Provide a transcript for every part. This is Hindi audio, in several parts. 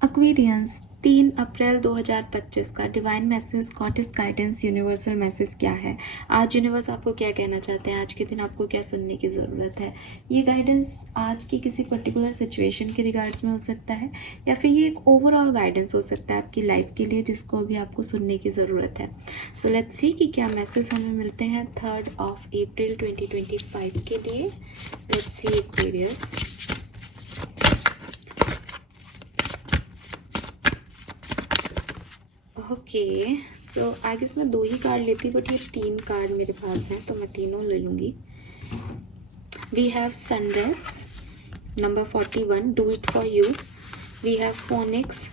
एक्वेरियंस 3 अप्रैल 2025 का divine message, goddess guidance, universal message क्या है? आज यूनिवर्स आपको क्या कहना चाहते हैं? आज के दिन आपको क्या सुनने की ज़रूरत है? ये गाइडेंस आज की किसी पर्टिकुलर सिचुएशन के रिगार्ड्स में हो सकता है, या फिर ये एक ओवरऑल गाइडेंस हो सकता है आपकी लाइफ के लिए, जिसको अभी आपको सुनने की ज़रूरत है। सो लेट्स सी कि क्या मैसेज हमें मिलते हैं 3 अप्रैल 2025 के लिए। Let's see Aquarius. Okay, so I guess मैं 2 ही कार्ड लेती, बट ये 3 कार्ड मेरे पास हैं तो मैं तीनों ले लूँगी। We have sunrise, number 41, do it for you. We have phoenix,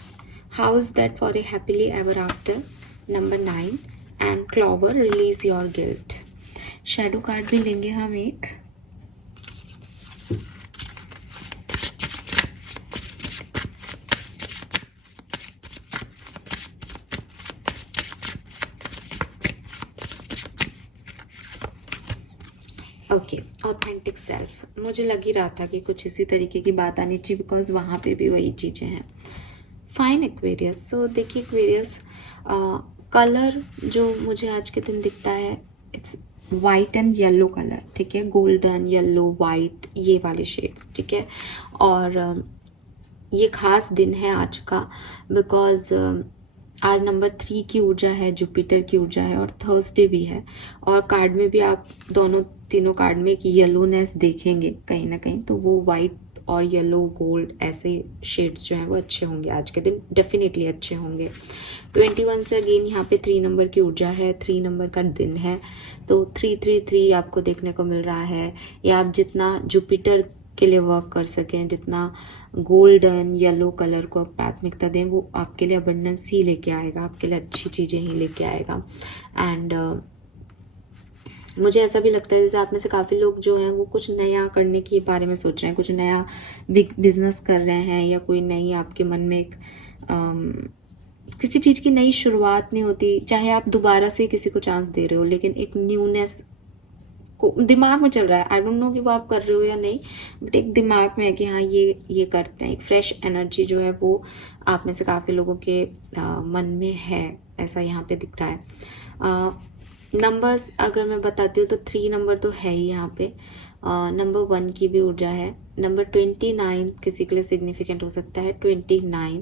house that for a happily ever after, number 9, and clover, release your guilt. Shadow card भी लेंगे हम एक। Okay, authentic self. मुझे लग ही रहा था कि कुछ इसी तरीके की बात आनी चाहिए, बिकॉज वहाँ पे भी वही चीज़ें हैं। Fine Aquarius. सो देखिए एक्वेरियस, कलर जो मुझे आज के दिन दिखता है, it's white and yellow colour, ठीक है, गोल्डन येलो वाइट, ये वाले शेड्स, ठीक है। और ये खास दिन है आज का, बिकॉज आज नंबर 3 की ऊर्जा है, जुपिटर की ऊर्जा है, और थर्सडे भी है। और कार्ड में भी आप तीनों कार्ड में एक येलोनेस देखेंगे कहीं ना कहीं, तो वो वाइट और येलो गोल्ड ऐसे शेड्स जो हैं वो अच्छे होंगे आज के दिन, डेफिनेटली अच्छे होंगे। 21 से अगेन यहाँ पे 3 नंबर की ऊर्जा है, 3 नंबर का दिन है, तो 333 आपको देखने को मिल रहा है। या आप जितना जुपिटर के लिए वर्क कर सकें, जितना गोल्डन येलो कलर को प्राथमिकता दें, वो आपके लिए अबंडेंस ही लेके आएगा, आपके लिए अच्छी चीज़ें ही लेके आएगा। एंड मुझे ऐसा भी लगता है जैसे आप में से काफ़ी लोग जो हैं वो कुछ नया करने के बारे में सोच रहे हैं, कुछ नया बिग बिजनेस कर रहे हैं, या कोई नई आपके मन में एक किसी चीज़ की नई शुरुआत नहीं होती, चाहे आप दोबारा से किसी को चांस दे रहे हो, लेकिन एक न्यूनेस को दिमाग में चल रहा है। आई डोंट नो कि वो आप कर रहे हो या नहीं, बट एक दिमाग में है कि हाँ ये करते हैं। एक फ्रेश एनर्जी जो है वो आप में से काफ़ी लोगों के मन में है, ऐसा यहाँ पे दिख रहा है। नंबर्स अगर मैं बताती हूँ तो 3 नंबर तो है ही यहाँ पे। नंबर 1 की भी ऊर्जा है। नंबर 29 किसी के लिए सिग्निफिकेंट हो सकता है, 29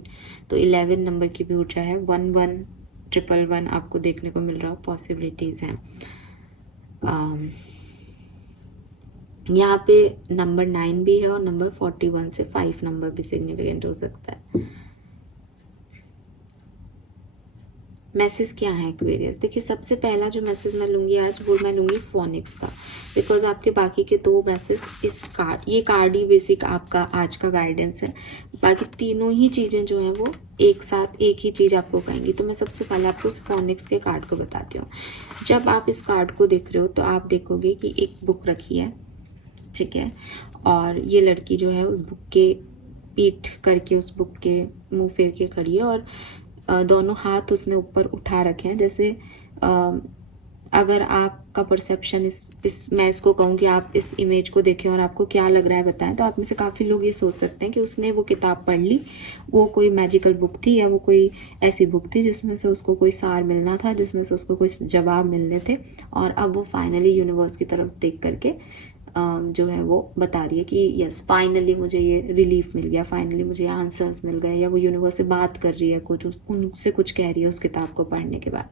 तो 11 नंबर की भी ऊर्जा है। 1111 आपको देखने को मिल रहा है, पॉसिबिलिटीज हैं। यहाँ पे नंबर 9 भी है, और नंबर 41 से 5 नंबर भी सिग्निफिकेंट हो सकता है। मैसेज क्या है एक्वेरियस? देखिए सबसे पहला जो मैसेज मैं लूँगी आज, वो मैं लूँगी फोनिक्स का, बिकॉज आपके बाकी के 2 मैसेज इस कार्ड, ये कार्ड ही बेसिक आपका आज का गाइडेंस है। बाकी तीनों ही चीज़ें जो हैं वो एक साथ एक ही चीज़ आपको कहेंगी। तो मैं सबसे पहले आपको उस फोनिक्स के कार्ड को बताती हूँ। जब आप इस कार्ड को देख रहे हो तो आप देखोगे कि एक बुक रखी है, ठीक है, और ये लड़की जो है उस बुक के पीठ करके उस बुक के मुंह फेर के खड़ी है, और दोनों हाथ उसने ऊपर उठा रखे हैं। जैसे अगर आपका परसेप्शन मैं इसको कहूँ कि आप इस इमेज को देखें और आपको क्या लग रहा है बताएं, तो आप में से काफ़ी लोग ये सोच सकते हैं कि उसने वो किताब पढ़ ली, वो कोई मैजिकल बुक थी, या वो कोई ऐसी बुक थी जिसमें से उसको कोई सार मिलना था, जिसमें से उसको कोई जवाब मिलने थे, और अब वो फाइनली यूनिवर्स की तरफ देख करके जो है वो बता रही है कि यस फाइनली मुझे ये रिलीफ मिल गया, फाइनली मुझे आंसर्स मिल गए, या वो यूनिवर्स से बात कर रही है, कुछ उनसे कुछ कह रही है उस किताब को पढ़ने के बाद।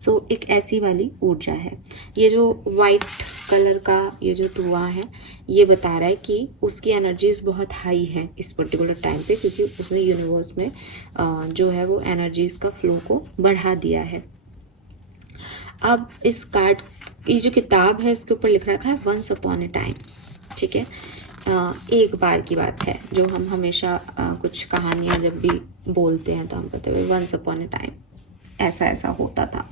सो एक ऐसी वाली ऊर्जा है। ये जो वाइट कलर का ये जो धुआं है, ये बता रहा है कि उसकी एनर्जीज बहुत हाई है इस पर्टिकुलर टाइम पे, क्योंकि उसने यूनिवर्स में जो है वो एनर्जीज का फ्लो को बढ़ा दिया है। अब इस कार्ड, ये जो किताब है इसके ऊपर लिख रखा है वंस अपॉन ए टाइम, ठीक है, एक बार की बात है, जो हम हमेशा कुछ कहानियाँ जब भी बोलते हैं तो हम कहते हैं वंस अपॉन ए टाइम ऐसा ऐसा होता था।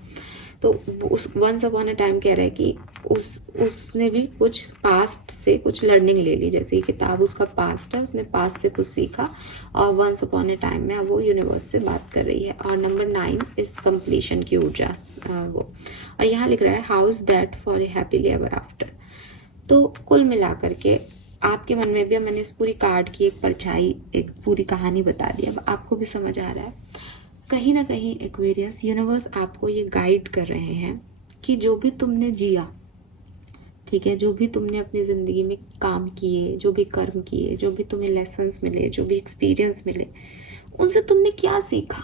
तो उस वंस अपॉन ए टाइम कह रहा है कि उसने भी कुछ पास्ट से कुछ लर्निंग ले ली, जैसे ये किताब उसका पास्ट है, उसने पास्ट से कुछ सीखा, और वंस अपॉन ए टाइम में अब वो यूनिवर्स से बात कर रही है। और नंबर 9 इस कंप्लीशन की ऊर्जा वो, और यहाँ लिख रहा है house that for a happily ever after. तो कुल मिलाकर के आपके मन में भी, अब मैंने इस पूरी कार्ड की एक परछाई, एक पूरी कहानी बता दी, अब आपको भी समझ आ रहा है कहीं ना कहीं एक्वेरियस, यूनिवर्स आपको ये गाइड कर रहे हैं कि जो भी तुमने जिया, ठीक है, जो भी तुमने अपनी ज़िंदगी में काम किए, जो भी कर्म किए, जो भी तुम्हें लेसन्स मिले, जो भी एक्सपीरियंस मिले, उनसे तुमने क्या सीखा,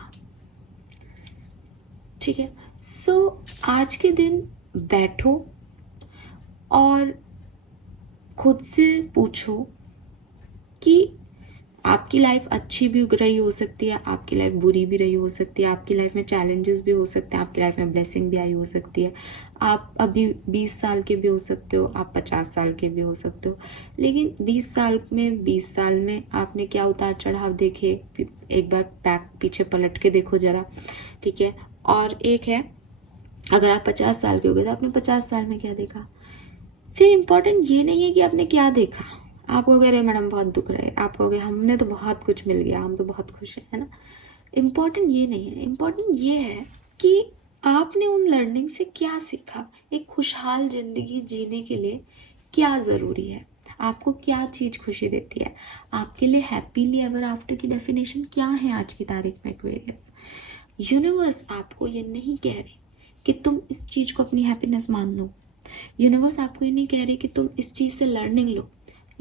ठीक है। सो आज के दिन बैठो और खुद से पूछो कि आपकी लाइफ अच्छी भी रही हो सकती है, आपकी लाइफ बुरी भी रही हो सकती है, आपकी लाइफ में चैलेंजेस भी हो सकते हैं, आपकी लाइफ में ब्लेसिंग भी आई हो सकती है। आप अभी 20 साल के भी हो सकते हो, आप 50 साल के भी हो सकते हो, लेकिन 20 साल में आपने क्या उतार चढ़ाव देखे, एक बार बैक पीछे पलट के देखो जरा, ठीक है। और एक है, अगर आप 50 साल के हो गए तो आपने 50 साल में क्या देखा। फिर इम्पोर्टेंट ये नहीं है कि आपने क्या देखा, आप कहोगे अरे मैडम बहुत दुख रहे, आप कहोगे हमने तो बहुत कुछ मिल गया, हम तो बहुत खुश हैं, है ना। इम्पोर्टेंट ये नहीं है, इम्पोर्टेंट ये है कि आपने उन लर्निंग से क्या सीखा, एक खुशहाल ज़िंदगी जीने के लिए क्या ज़रूरी है, आपको क्या चीज़ खुशी देती है, आपके लिए हैप्पीली एवर आफ्टर की डेफिनेशन क्या है आज की तारीख में एक्वेरियस। यूनिवर्स आपको ये नहीं कह रही कि तुम इस चीज़ को अपनी हैप्पीनेस मान लो, यूनिवर्स आपको ये नहीं कह रही कि तुम इस चीज़ से लर्निंग लो,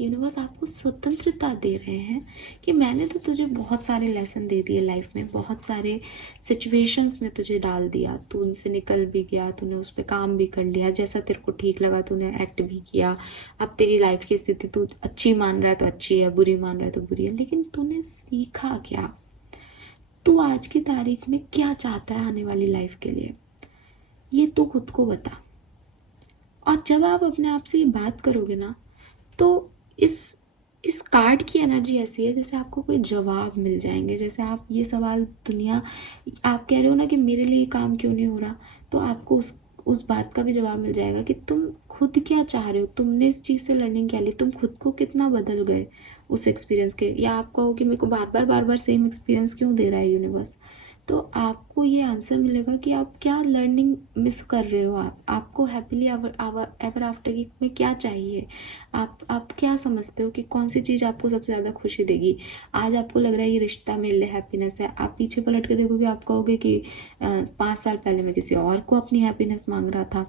यूनिवर्स आपको स्वतंत्रता दे रहे हैं कि मैंने तो तुझे बहुत सारे लेसन दे दिए लाइफ में, बहुत सारे सिचुएशंस में तुझे डाल दिया, तू उनसे निकल भी गया, तूने उस पर काम भी कर लिया, जैसा तेरे को ठीक लगा तूने एक्ट भी किया। अब तेरी लाइफ की स्थिति तू अच्छी मान रहा है तो अच्छी है, बुरी मान रहा है तो बुरी है, लेकिन तूने सीखा क्या, तू आज की तारीख में क्या चाहता है आने वाली लाइफ के लिए, ये तू खुद को बता। और जब आप अपने आप से ये बात करोगे ना, तो इस कार्ड की एनर्जी ऐसी है जैसे आपको कोई जवाब मिल जाएंगे, जैसे आप ये सवाल दुनिया, आप कह रहे हो ना कि मेरे लिए काम क्यों नहीं हो रहा, तो आपको उस बात का भी जवाब मिल जाएगा कि तुम खुद क्या चाह रहे हो, तुमने इस चीज़ से लर्निंग क्या ली, तुम खुद को कितना बदल गए उस एक्सपीरियंस के। या आप कहो कि मेरे को बार बार सेम एक्सपीरियंस क्यों दे रहा है यूनिवर्स, तो आपको ये आंसर मिलेगा कि आप क्या लर्निंग मिस कर रहे हो, आपको हैप्पीली एवर आफ्टर में क्या चाहिए, आप क्या समझते हो कि कौन सी चीज़ आपको सबसे ज़्यादा खुशी देगी। आज आपको लग रहा है ये रिश्ता मेरे लिए हैप्पीनेस है, आप पीछे पलट के देखोगे, आप कहोगे कि 5 साल पहले मैं किसी और को अपनी हैप्पीनेस मांग रहा था।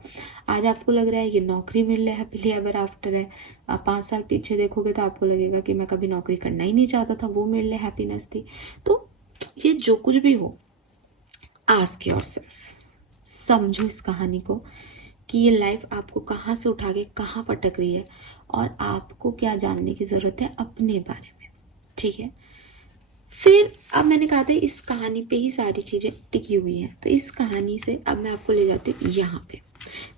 आज आपको लग रहा है ये नौकरी मेरे लिए हैप्पीली एवर आफ्टर है, आप 5 साल पीछे देखोगे तो आपको लगेगा कि मैं कभी नौकरी करना ही नहीं चाहता था, वो मेरे लिए हैप्पीनेस थी। तो ये जो कुछ भी हो, आस्क योरसेल्फ, समझो इस कहानी को कि ये लाइफ आपको कहाँ से उठा के कहाँ पटक रही है और आपको क्या जानने की ज़रूरत है अपने बारे में, ठीक है। फिर अब मैंने कहा था इस कहानी पे ही सारी चीज़ें टिकी हुई हैं, तो इस कहानी से अब मैं आपको ले जाती हूँ यहाँ पे।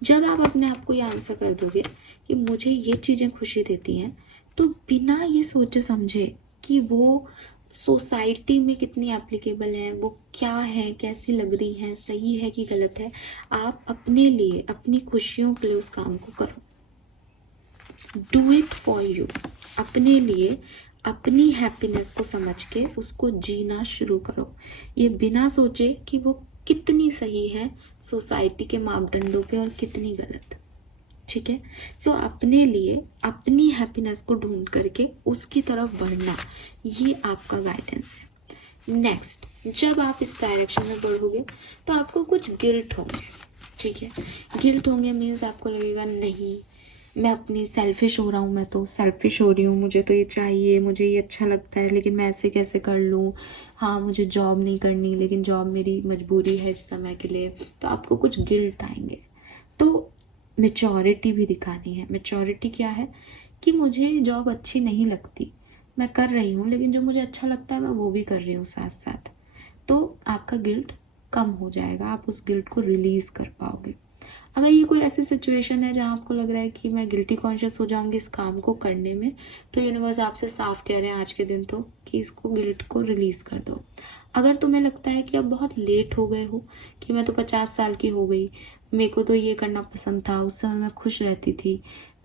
जब आप अपने आप को ये आंसर कर दोगे कि मुझे ये चीज़ें खुशी देती हैं, तो बिना ये सोचे समझे कि वो सोसाइटी में कितनी एप्लीकेबल है, वो क्या है, कैसी लग रही है, सही है कि गलत है, आप अपने लिए, अपनी खुशियों के लिए उस काम को करो। डू इट फॉर यू, अपने लिए, अपनी हैप्पीनेस को समझ के उसको जीना शुरू करो, ये बिना सोचे कि वो कितनी सही है सोसाइटी के मापदंडों पे और कितनी गलत, ठीक है। सो अपने लिए, अपनी हैप्पीनेस को ढूंढ करके उसकी तरफ बढ़ना, ये आपका गाइडेंस है। नेक्स्ट, जब आप इस डायरेक्शन में बढ़ोगे तो आपको कुछ गिल्ट होंगे, ठीक है। गिल्ट होंगे मीन्स आपको लगेगा नहीं मैं अपनी सेल्फिश हो रहा हूँ, मैं तो सेल्फिश हो रही हूँ, मुझे तो ये चाहिए, मुझे ये अच्छा लगता है, लेकिन मैं ऐसे कैसे कर लूँ, हाँ मुझे जॉब नहीं करनी लेकिन जॉब मेरी मजबूरी है इस समय के लिए, तो आपको कुछ गिल्ट आएंगे। तो मेचोरिटी भी दिखानी है। मेचोरिटी क्या है कि मुझे जॉब अच्छी नहीं लगती, मैं कर रही हूँ, लेकिन जो मुझे अच्छा लगता है मैं वो भी कर रही हूँ साथ साथ, तो आपका गिल्ट कम हो जाएगा, आप उस गिल्ट को रिलीज़ कर पाओगे। अगर ये कोई ऐसी सिचुएशन है जहाँ आपको लग रहा है कि मैं गिल्टी कॉन्शियस हो जाऊंगी इस काम को करने में, तो यूनिवर्स आपसे साफ कह रहे हैं आज के दिन तो कि इसको, गिल्ट को रिलीज़ कर दो। अगर तुम्हें लगता है कि अब बहुत लेट हो गए हो, कि मैं तो 50 साल की हो गई, मेरे को तो ये करना पसंद था, उस समय मैं खुश रहती थी,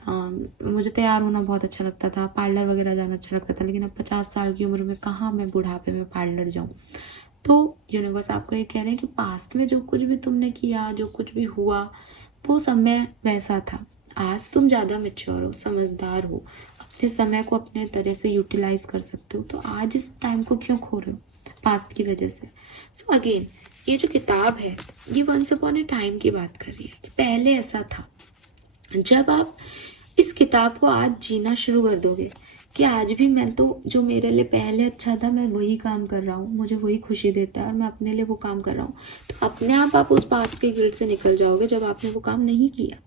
मुझे तैयार होना बहुत अच्छा लगता था, पार्लर वगैरह जाना अच्छा लगता था, लेकिन अब 50 साल की उम्र में कहाँ मैं बुढ़ापे में पार्लर जाऊँ, तो यूनिवर्स आपको ये कह रहे हैं कि पास्ट में जो कुछ भी तुमने किया, जो कुछ भी हुआ, वो समय वैसा था। आज तुम ज़्यादा मैच्योर हो, समझदार हो, अब इस समय को अपने तरह से यूटिलाइज कर सकते हो। तो आज इस टाइम को क्यों खो रहे हो पास्ट की वजह से। सो अगेन ये जो किताब है ये वंस अपॉन ए टाइम की बात कर रही है कि पहले ऐसा था। जब आप इस किताब को आज जीना शुरू कर दोगे कि आज भी मैं तो जो मेरे लिए पहले अच्छा था मैं वही काम कर रहा हूँ, मुझे वही खुशी देता है और मैं अपने लिए वो काम कर रहा हूँ, तो अपने आप उस पास्ट के गिल्ट से निकल जाओगे जब आपने वो काम नहीं किया।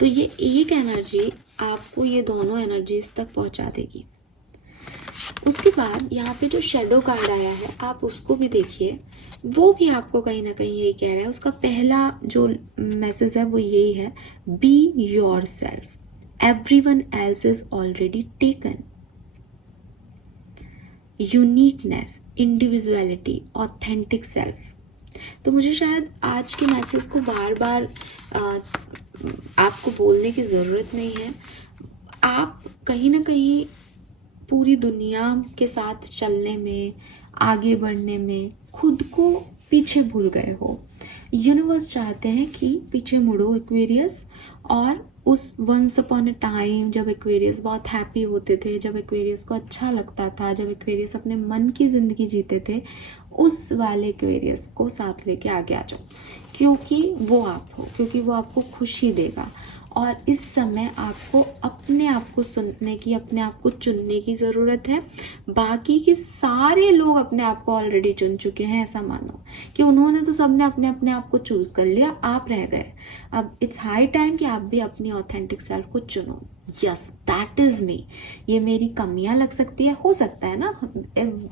तो ये एक एनर्जी आपको ये दोनों एनर्जीज तक पहुंचा देगी। उसके बाद यहाँ पे जो शेडो कार्ड आया है आप उसको भी देखिए, वो भी आपको कहीं ना कहीं यही कह रहा है। उसका पहला जो मैसेज है वो यही है, be your self, everyone else is already taken. Uniqueness, individuality, authentic self. तो मुझे शायद आज के मैसेज को बार बार आपको बोलने की ज़रूरत नहीं है। आप कहीं ना कहीं पूरी दुनिया के साथ चलने में, आगे बढ़ने में खुद को पीछे भूल गए हो। यूनिवर्स चाहते हैं कि पीछे मुड़ो एक्वेरियस, और उस वंस अपॉन अ टाइम जब एक्वेरियस बहुत हैप्पी होते थे, जब एक्वेरियस को अच्छा लगता था, जब एक्वेरियस अपने मन की ज़िंदगी जीते थे, उस वाले एक्वेरियस को साथ लेके आगे आ जाओ, क्योंकि वो आप हो, क्योंकि वो आपको खुशी देगा। और इस समय आपको अपने आप को सुनने की, अपने आप को चुनने की ज़रूरत है। बाकी के सारे लोग अपने आप को ऑलरेडी चुन चुके हैं, ऐसा मानो कि उन्होंने तो सबने अपने अपने आप को चूज़ कर लिया, आप रह गए। अब इट्स हाई टाइम कि आप भी अपनी ऑथेंटिक सेल्फ को चुनो। Yes, that is me. ये मेरी कमियां लग सकती है, हो सकता है ना,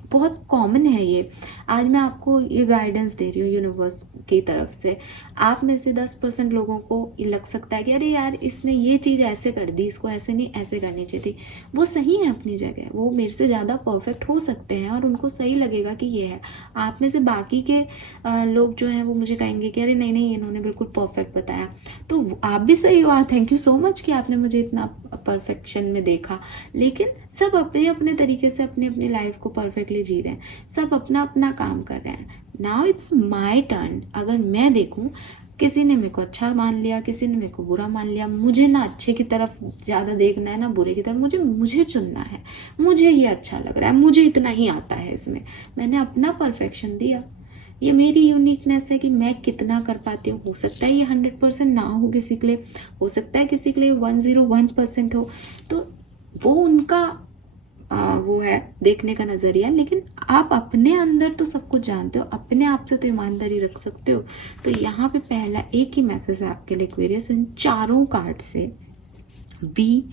बहुत कॉमन है ये। आज मैं आपको ये गाइडेंस दे रही हूँ यूनिवर्स की तरफ से। आप में से 10% लोगों को लग सकता है कि अरे यार इसने ये चीज़ ऐसे कर दी, इसको ऐसे नहीं ऐसे करनी चाहिए थी। वो सही है अपनी जगह, वो मेरे से ज़्यादा परफेक्ट हो सकते हैं और उनको सही लगेगा कि ये है। आप में से बाकी के लोग जो हैं वो मुझे कहेंगे कि अरे नहीं नहीं इन्होंने बिल्कुल परफेक्ट बताया। तो आप भी सही हो, थैंक यू सो मच कि आपने मुझे इतना परफेक्शन में देखा। लेकिन सब अपने अपने तरीके से अपनी अपनी लाइफ को परफेक्टली जी रहे हैं, सब अपना अपना काम कर रहे हैं। Now it's my turn. अगर मैं देखूं किसी ने मेरे को अच्छा मान लिया, किसी ने मेरे को बुरा मान लिया, मुझे ना अच्छे की तरफ ज़्यादा देखना है ना बुरे की तरफ, मुझे चुनना है। मुझे ये अच्छा लग रहा है, मुझे इतना ही आता है, इसमें मैंने अपना परफेक्शन दिया। ये मेरी यूनिकनेस है कि मैं कितना कर पाती हूँ। हो सकता है ये 100% ना हो किसी के लिए, हो सकता है किसी के लिए 101% हो, तो वो उनका वो है देखने का नज़रिया। लेकिन आप अपने अंदर तो सब कुछ जानते हो, अपने आप से तो ईमानदारी रख सकते हो। तो यहाँ पे पहला एक ही मैसेज है आपके लिए एक्वेरियस, इन चारों कार्ड से, बी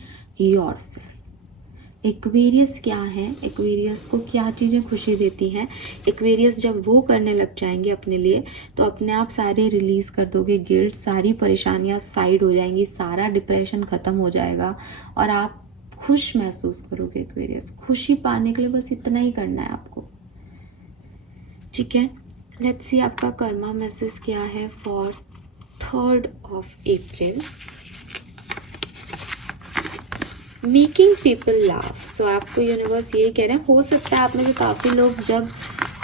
योरसेल्फ। एक्वेरियस क्या है, एक्वेरियस को क्या चीज़ें खुशी देती हैं, एक्वेरियस जब वो करने लग जाएंगे अपने लिए तो अपने आप सारे रिलीज़ कर दोगे गिल्ट, सारी परेशानियां साइड हो जाएंगी, सारा डिप्रेशन ख़त्म हो जाएगा और आप खुश महसूस करोगे। एक्वेरियस खुशी पाने के लिए बस इतना ही करना है आपको, ठीक है। लेट्स सी आपका कर्मा मैसेज क्या है for 3rd of April। Making people laugh. So आपको यूनिवर्स यही कह रहे हैं। हो सकता है आप में से काफ़ी लोग जब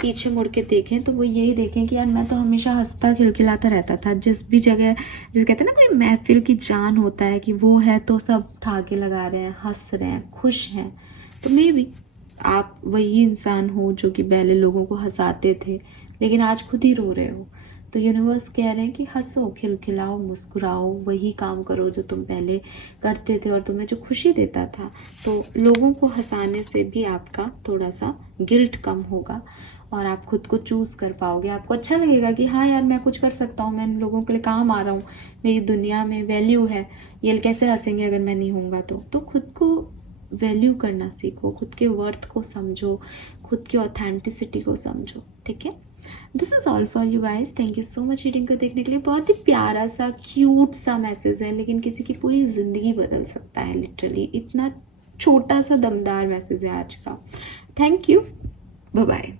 पीछे मुड़ के देखें तो वो यही देखें कि यार मैं तो हमेशा हंसता खिलखिलाता रहता था, जिस भी जगह, जिस कहते हैं ना कोई महफिल की जान होता है कि वो है तो सब ठाके लगा रहे हैं, हंस रहे हैं, खुश हैं। तो मे बी आप वही इंसान हो जो कि पहले लोगों को हंसाते थे लेकिन आज खुद ही रो रहे हो। तो यूनिवर्स कह रहे हैं कि हंसो, खिलखिलाओ, मुस्कुराओ, वही काम करो जो तुम पहले करते थे और तुम्हें जो खुशी देता था। तो लोगों को हंसाने से भी आपका थोड़ा सा गिल्ट कम होगा और आप खुद को चूज़ कर पाओगे। आपको अच्छा लगेगा कि हाँ यार मैं कुछ कर सकता हूँ, मैं इन लोगों के लिए काम आ रहा हूँ, मेरी दुनिया में वैल्यू है, ये कैसे हंसेंगे अगर मैं नहीं होऊंगा। तो खुद को वैल्यू करना सीखो, खुद के वर्थ को समझो, खुद की ऑथेंटिसिटी को समझो, ठीक है। This is all for you guys. Thank you so much reading को देखने के लिए। बहुत ही प्यारा सा क्यूट सा मैसेज है लेकिन किसी की पूरी ज़िंदगी बदल सकता है, लिटरली इतना छोटा सा दमदार मैसेज है आज का। Thank you, bye bye.